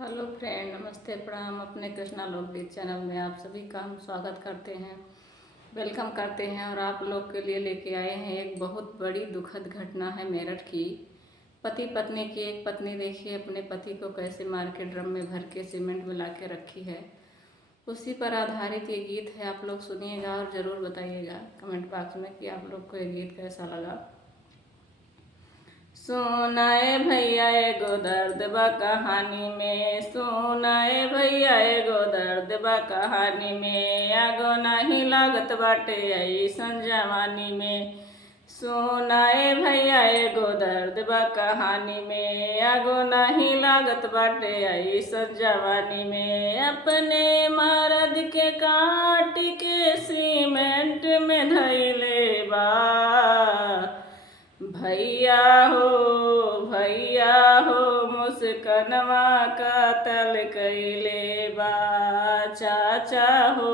Hello friend, नमस्ते, प्रणाम। अपने कृष्णा लोकगीत चैनल में आप सभी का हम स्वागत करते हैं, वेलकम करते हैं। और आप लोग के लिए लेके आए हैं एक बहुत बड़ी दुखद घटना है मेरठ की। पति पत्नी की। एक पत्नी देखिए अपने पति को कैसे मार के ड्रम में भर के सीमेंट मिला के रखी है। उसी पर आधारित ये गीत है। आप लोग सुनिएगा और ज़रूर बताइएगा कमेंट बॉक्स में कि आप लोग को ये गीत कैसा लगा। सुनाए भैया एगो दर्द बा कहानी में, सुनाए भैया एगो दर्द बा कहानी में, आगो नहीं लागत बाटे ऐसन जवानी में। सुनाए भैया एगो दर्द बा कहानी में, आगो नहीं लागत बाटे ऐसन जवानी में। अपने मर्द के काट के सीमेंट में धैले बा। भैया हो मुस्कनवा कातल कैले बा। चाचा हो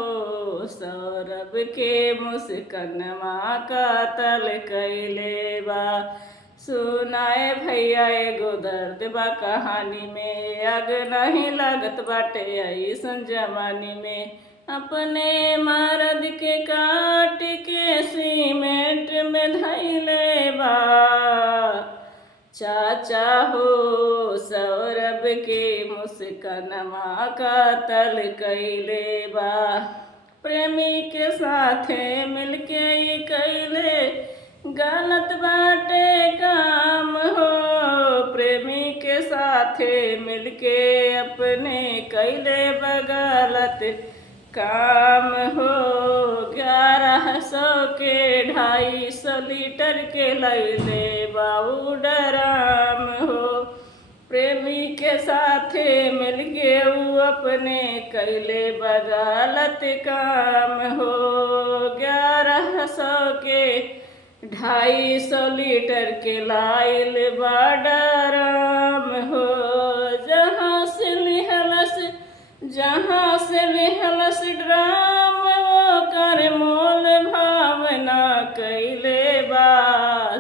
सौरभ के मुस्कनवा कातल कैले बा। सुनाए भैया एगो दर्द बा कहानी में, आग नहीं लागत बाटे ऐसन जवानी में। अपने मर्द के काट के सीमेंट में धैले बा। चाचा हो सौरभ के मुस्कनवा कातल कैले बा। प्रेमी के साथे मिलके ये कैले गलत बाटे काम हो। प्रेमी के साथे मिलके अपने कैले बगलत काम हो। 1100 के 250 लीटर के लैले बाऊ डराम हो। प्रेमी के साथे मिलके ऊ अपने कैले बगलत काम हो। 1100 के 250 लीटर के लाइल बा डराम हो। जहाँ से लिहलस ड्राम वो कर मोल भावना कैले बा।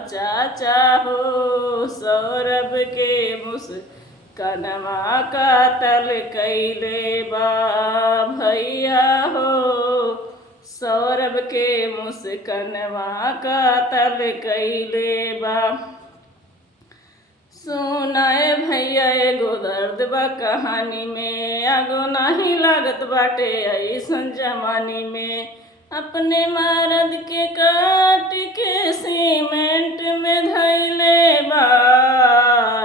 चाचा हो सौरभ के मुस्कनवा कातल कैले बा। भैया हो सौरभ के मुस्कनवा कातल कैले बा। सुनाए भैया एगो दर्द बा कहानी में, आगो नहीं लागत बाटे ऐसन जवानी में। अपने मर्द के काट के सीमेंट में धैले बा।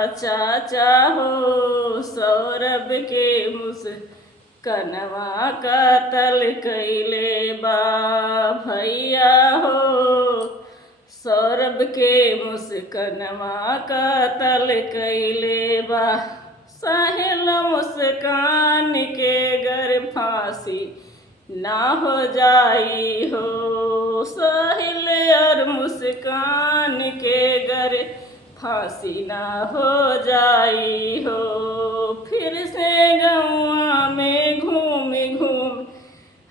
चाचा हो सौरभ के मुस्कनवा कातल कैले बा। भैया हो सौरभ के मुस्कनवा कातल कैले बा। साहिल मुस्कान के घर फांसी ना हो जाई हो। साहिल और मुस्कान के घर फांसी ना हो जाई हो। फिर से गौआ में घूम घूम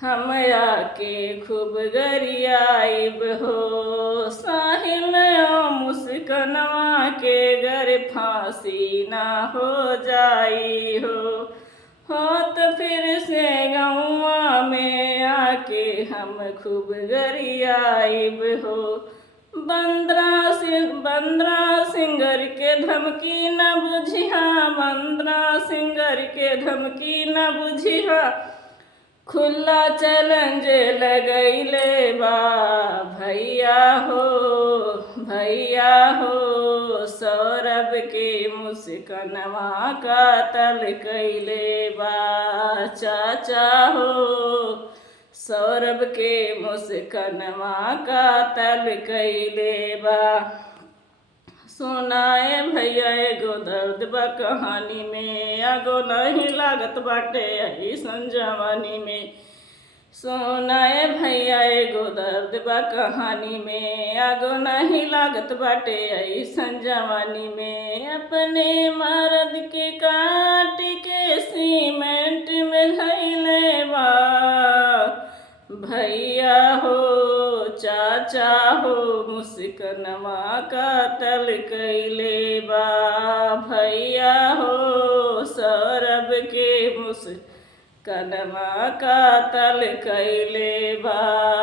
हम आके खूब गरियाइब हो। साहिल मुस्कनवा के घर फांसी ना हो जाई हो। तो फिर से गौआ में आके हम खूब गरियाइब हो। बंदरा सिंगर के धमकी न बुझिहा, बंदरा सिंगर के धमकी न बुझिहा। खुला चैलेंज लगैले बा। भैया हो सौरभ के मुस्कनवा कातल कैले बा। चाचा हो सौरभ के मुस्कनवा कातल कैले बा। सुनाए भैया एगो दर्द बा कहानी में, आगो नहीं लागत बाटे ऐसन जवानी में। सुनाए भैया एगो दर्द बा कहानी में, आगो नहीं लागत बाटे ऐसन जवानी में। अपने मर्द के काट के सीमेंट में धैले बा। भैया हो चाचा हो मुस्कनवा कातल कैले बा। भैया हो सौरभ के मुस कनमा कातल कैले बा।